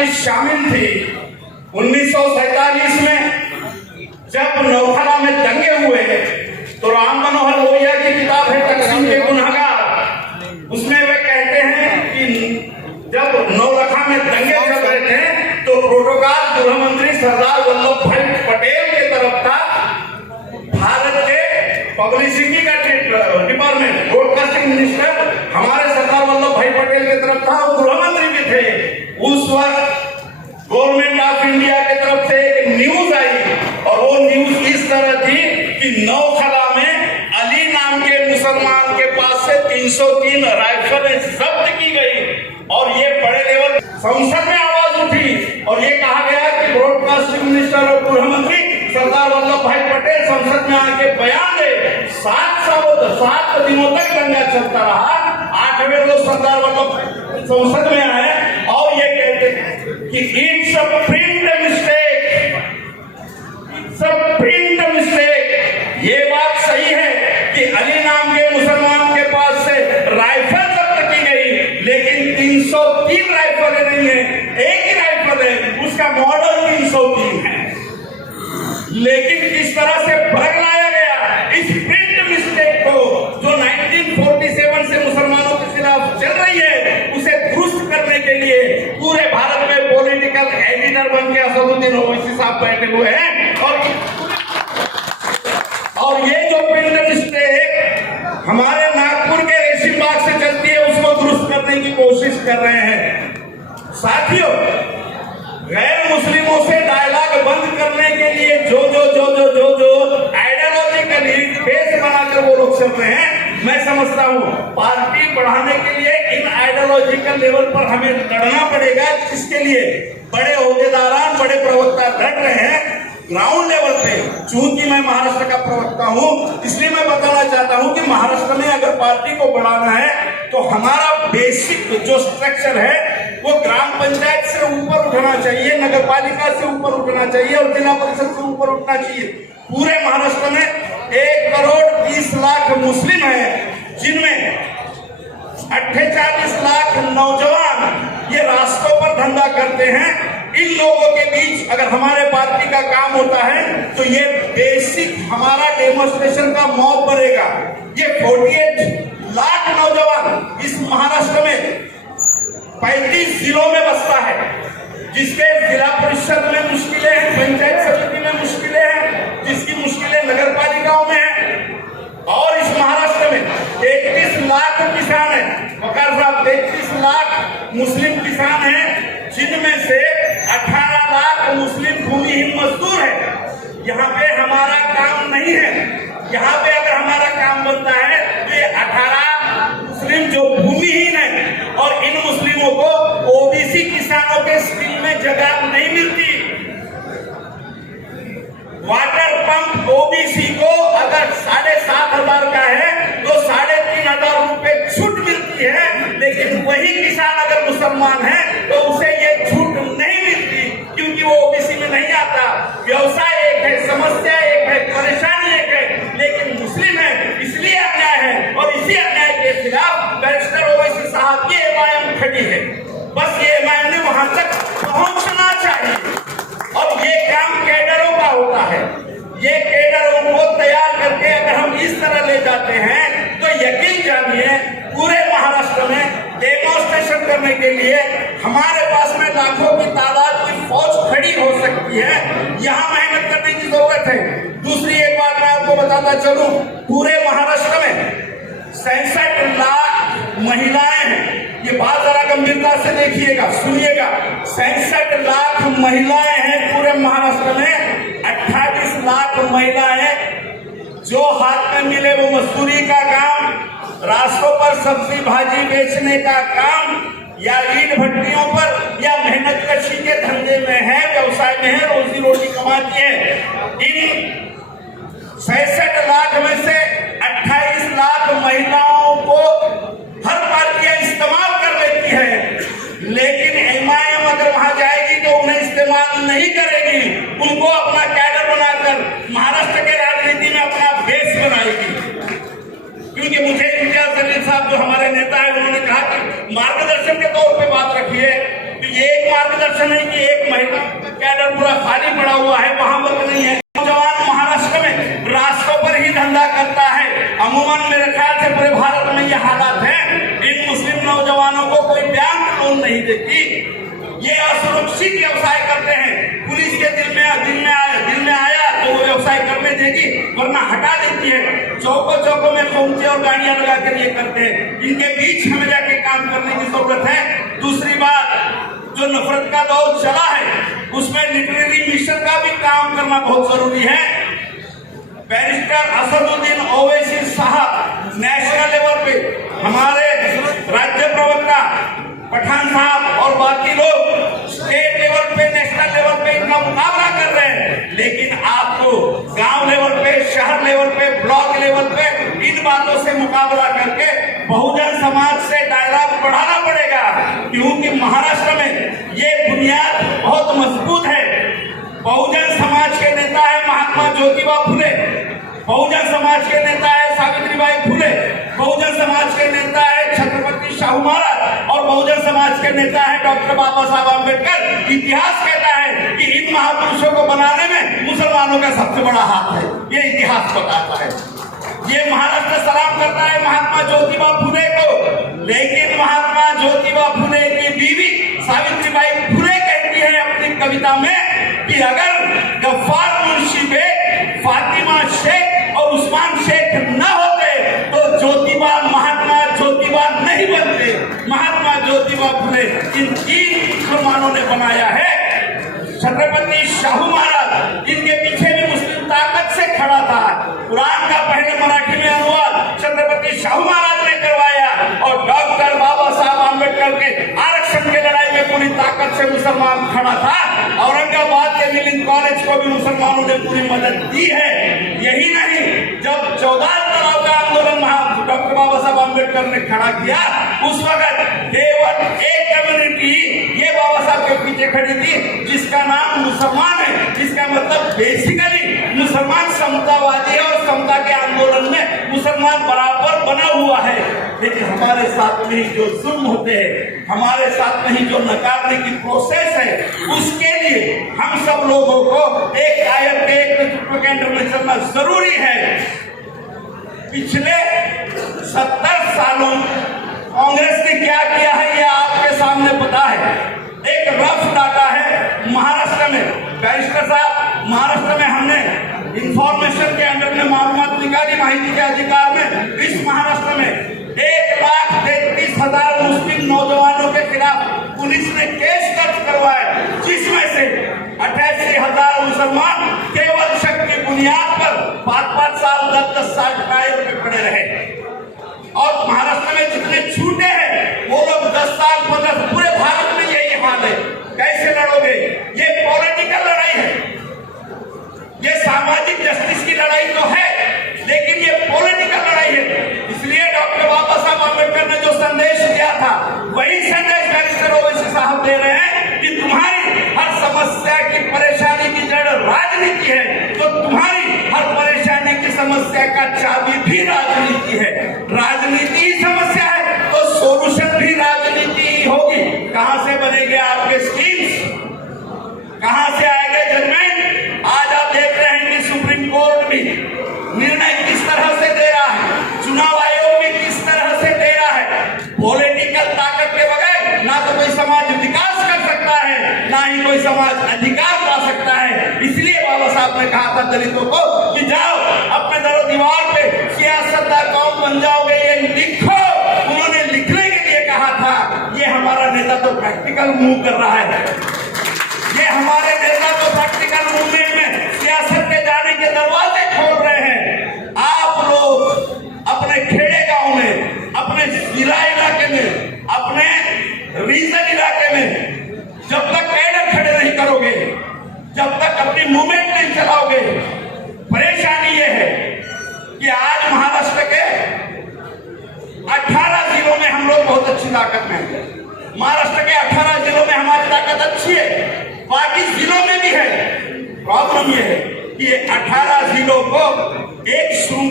Police शामिल थी। 1947 में जब नौखरा में दंगे हुए तो राम मनोहर लोहिया की किताब है तकसीम के गुनहगार, उसमें वे कहते हैं कि जब नौलखा में दंगे चल रहे थे तो प्रोटोकॉल गृह मंत्री सरदार वल्लभ भाई पटेल के तरफ था। भारत के पब्लिसिटी का डिपार्टमेंट, ब्रॉडकास्टिंग मिनिस्टर हमारे सरदार वल्लभ भाई पटेल के तरफ था और गृह मंत्री भी थे। उस वक्त गवर्नमेंट ऑफ इंडिया की तरफ से एक न्यूज आई और वो न्यूज इस तरह थी कि नौखला में अली नाम के मुसलमान के पास से 303 राइफलें जब्त की गई और ये बड़े लेवल संसद में आवाज उठी और ये कहा गया कि ब्रॉडकास्टिंग मिनिस्टर और गृह मंत्री सरदार वल्लभ भाई पटेल संसद में आके बयान दे। 7 दिनों तक दंगा चलता रहा। 8वें रोज सरदार वल्लभ भाई संसद में आए और ये कहते हैं कि it's a print mistake, it's a print mistake. ये बात सही है कि अली नाम के मुसलमान के पास से राइफल जब्त की गई, लेकिन 303 राइफलें नहीं है, एक ही राइफल है, उसका मॉडल 303 है। लेकिन किस तरह से भड़क लाया गया इस प्रिंट मिस्टेक को जो 1947 से मुसलमानों के खिलाफ चल रही है, उसे दुरुस्त करने के लिए पूरे भारत में पॉलिटिकल एडिटर बन के असदुद्दीन ओवैसी साहब बैठे हुए हैं और ये जो प्रिंट मिस्टेक हमारे नागपुर के रेशीम बाग से चलती है उसको दुरुस्त करने की कोशिश कर रहे हैं। साथियों, गैर मुस्लिमों से डायलॉग बंद करने के लिए जो आइडियोलॉजिकली बेस बनाकर वो लोग चल रहे हैं, मैं समझता हूँ पार्टी बढ़ाने के लिए इन आइडियोलॉजिकल लेवल पर हमें लड़ना पड़ेगा, जिसके लिए बड़े ओहदेदारान, बड़े प्रवक्ता लड़ रहे हैं ग्राउंड लेवल पे। चूंकि मैं महाराष्ट्र का प्रवक्ता हूँ, इसलिए मैं बताना चाहता हूँ कि महाराष्ट्र में अगर पार्टी को बढ़ाना है तो हमारा बेसिक जो स्ट्रक्चर है वो ग्राम पंचायत से ऊपर उठना चाहिए, नगर पालिका से ऊपर उठना चाहिए और जिला परिषद से ऊपर उठना चाहिए। पूरे महाराष्ट्र में 1 करोड़ 30 लाख मुस्लिम है, जिनमें 48 लाख नौजवान ये रास्तों पर धंधा करते हैं। इन लोगों के बीच अगर हमारे पार्टी का काम होता है तो ये बेसिक हमारा डेमोन्स्ट्रेशन का मॉब बनेगा। ये 48 लाख नौजवान इस महाराष्ट्र में 35 जिलों में बसता है, जिसके जिला परिषद में मुश्किलें हैं, पंचायत समिति में मुश्किलें हैं, जिसकी मुश्किलें नगर पालिकाओं में हैं। और इस महाराष्ट्र में 33 लाख किसान हैं, वकार साहब 33 लाख मुस्लिम किसान हैं, जिनमें से 18 लाख मुस्लिम भूमिहीन मजदूर है। यहाँ पे हमारा काम नहीं है। यहाँ पे अगर हमारा काम बनता है तो ये 18 मुस्लिम जो भूमिहीन है और इन मुस्लिमों को ओबीसी किसानों के स्कीम में जगह नहीं मिलती। वाटर पंप ओबीसी को अगर 7,500 का है तो 3,500 रुपए छूट मिलती है, लेकिन वही किसान अगर मुसलमान है तो उसे ये छूट नहीं मिलती, क्योंकि वो ओबीसी में नहीं आता। व्यवसाय एक है, समस्या एक है, परेशानी एक है, लेकिन मुस्लिम है, इसलिए अन्याय है और इसी अन्याय के खिलाफ बैरिस्टर ओवैसी साहब की एमआईएम खड़ी है। बस ये एमआईएम ने वहां तक पहुंचना चाहिए और ये काम कैडरों का होता है। ये कैडरों को तैयार करके अगर हम इस तरह ले जाते हैं तो यकीन जानिए पूरे महाराष्ट्र में डेमोन्स्ट्रेशन करने के लिए हमारे पास में लाखों की तादाद की फौज खड़ी हो सकती है। यहाँ मेहनत करने की जरूरत है। दूसरी एक बात मैं आपको बताता चलूं, पूरे महाराष्ट्र में 67 लाख महिलाएं हैं। ये बात जरा गंभीरता से देखिएगा, सुनिएगा। 67 लाख महिलाएं हैं पूरे महाराष्ट्र में। 28 लाख महिलाएं जो हाथ में मिले वो मजदूरी का काम, रास्तों पर सब्जी भाजी बेचने का काम, या ईंट भट्टियों पर या मेहनत कशी के धंधे में है, व्यवसाय में है, रोजी रोटी कमाती है। इन 66 लाख में से 28 लाख महिलाओं को हर पार्टियां इस्तेमाल कर लेती है, लेकिन एमआईएम अगर वहां जाएगी तो उन्हें इस्तेमाल नहीं करेगी। उनको अपना कैडर बनाकर महाराष्ट्र के राजनीति में अपना बेस बनाएगी। क्योंकि मुझे इम्तियाज जलील साहब जो हमारे नेता है, उन्होंने कहा कि मार्गदर्शन के तौर पे बात रखिए, तो ये एक मार्गदर्शन दर्शन है कि एक महिला कैडर पूरा खाली पड़ा हुआ है, वहां पर नहीं है। नौजवान महाराष्ट्र में रास्तों पर ही धंधा करता है। अमूमन मेरे ख्याल से पूरे भारत में ये हालात है। इन मुस्लिम नौजवानों को कोई बैंक लोन नहीं देती, ये असुरक्षित व्यवसाय करते हैं। पुलिस के दिल में आया तो वो व्यवसाय करने देगी, वरना हटा देती है। चौकों चौकों में खोमचे और गाड़ियां लगा कर ये करते हैं। इनके बीच हमें जाके काम करने की जरूरत है। दूसरी बात, जो नफरत का दौर चला है उसमें लिटरेरी मिशन का भी काम करना बहुत जरूरी है। बैरिस्टर असदुद्दीन ओवैसी साहब नेशनल लेवल पे, हमारे राज्य प्रवक्ता पठान साहब और बाकी लोग स्टेट लेवल पे, नेशनल लेवल पे इनका मुकाबला कर रहे हैं, लेकिन आपको गांव लेवल पे, शहर लेवल पे, ब्लॉक लेवल पे इन बातों से मुकाबला करके बहुजन समाज से डायलॉग बढ़ाना पड़ेगा, क्योंकि महाराष्ट्र में ये बुनियाद बहुत मजबूत है। बहुजन समाज के नेता है महात्मा ज्योतिबा फुले, बहुजन समाज के नेता है सावित्रीबाई फुले, बहुजन समाज के नेता है छत्रपति शाहू महाराज और बहुजन समाज के नेता है डॉक्टर बाबा साहब आम्बेडकर। इतिहास कहता है कि इन महापुरुषों को बनाने में मुसलमानों का सबसे बड़ा हाथ है, ये इतिहास बताता है। ये महाराष्ट्र सलाम करता है महात्मा ज्योतिबा फुले को, लेकिन महात्मा ज्योतिबा फुले की बीवी सावित्रीबाई फुले कहती है अपनी कविता में कि अगर गफ्फार मुंशी बेग, फातिमा शेख और उस्मान शेख न होते तो ज्योतिबा महात्मा ज्योतिबा नहीं बनते। महात्मा ज्योतिबा फुले इन तीन मुसलमानों ने बनाया है। छत्रपति शाहू महाराज इनके पीछे भी मुस्लिम ताकत से खड़ा था। कुरान का पहले मराठी में अनुवाद छत्रपति शाहू महाराज ने करवाया और डॉक्टर बाबा साहब आम्बेडकर के आरक्षण की लड़ाई में पूरी ताकत से मुसलमान खड़ा था। औरंगाबाद के मिलिंद कॉलेज को भी मुसलमानों ने पूरी मदद दी है। यही नहीं, जब 14 तलाव का आंदोलन डॉक्टर बाबा साहब आम्बेडकर ने खड़ा किया, उस वक्त केवल एक कम्युनिटी ये बाबा साहब के पीछे खड़ी थी जिसका नाम मुसलमान है। जिसका मतलब बेसिकली मुसलमान समतावादी है और समता के आंदोलन में मुसलमान बराबर बना हुआ है। लेकिन हमारे साथ में ही जो जुल्म होते हैं, हमारे साथ में ही जो नकारने की प्रोसेस है, उसके लिए हम सब लोगों को एक कायद के एक नेतृत्व के अंडर में चलना जरूरी है। पिछले 70 सालों कांग्रेस ने क्या किया है ये आपके सामने पता है। एक रफ डाटा है महाराष्ट्र में, बैरिस्टर साहब, महाराष्ट्र में हमने इंफॉर्मेशन के अंडर में मालूमात निकाली, माहिती के अधिकार में, इस महाराष्ट्र में 1,33,000 मुस्लिम नौजवानों के खिलाफ पुलिस ने केस दर्ज करवाए, जिसमें से 88,000 मुसलमान केवल शक की बुनियाद पर 5-5 साल 10-10 साल ट्रायल में पड़े रहे। और महाराष्ट्र में जितने छूटे हैं वो लोग 10 साल 15, पूरे भारत में यही हाल है। कैसे लड़ोगे? ये पॉलिटिकल लड़ाई है, ये सामाजिक जस्टिस की लड़ाई तो है, लेकिन ये पॉलिटिकल लड़ाई है। इसलिए डॉक्टर बाबा साहब आम्बेडकर ने जो संदेश दिया था वही संदेश बैरिस्टर ओवैसी साहब दे रहे हैं कि तुम्हारी हर समस्या की, परेशानी की जड़ राजनीति है, तो तुम्हारी हर परेशानी की समस्या का चाबी भी राजनीति है। राजनीति ही समस्या है तो सोल्यूशन भी राजनीति ही होगी। कहां से बनेंगे आपके स्कीम्स, कहां से आएंगे जजमेंट? आज आप देख रहे हैं कि सुप्रीम कोर्ट भी निर्णय किस तरह से दे रहा है, चुनाव आयोग भी किस तरह से दे रहा है। पॉलिटिकल ताकत के बगैर ना तो कोई समाज विकास कर सकता है, ना ही कोई समाज अधिकार ला सकता है। इसलिए बाबा साहब ने कहा था दलितों को कि जाओ अपने दरो दीवार पे सियासतदार कौन बन जाओगे, ये लिखो। उन्होंने लिखने के लिए कहा था। ये हमारा नेता तो प्रैक्टिकल मूव कर रहा है, ये हमारे नेता तो प्रैक्टिकल मूवमेंट में सियासत के जाने के दरवाजे खोल रहे हैं। आप लोग अपने खेड़े गांव में, अपने जिला इलाके में, अपने रीजन इलाके में जब तक कैडर खड़े नहीं करोगे, जब तक अपनी मूवमेंट नहीं चलाओगे, परेशानी ये है कि आज महाराष्ट्र के 18 जिलों में हम लोग बहुत अच्छी ताकत में हैं। महाराष्ट्र के 18 जिलों में हमारी ताकत अच्छी है, बाकी जिलों में भी है। प्रॉब्लम ये है कि ये 18 जिलों को एक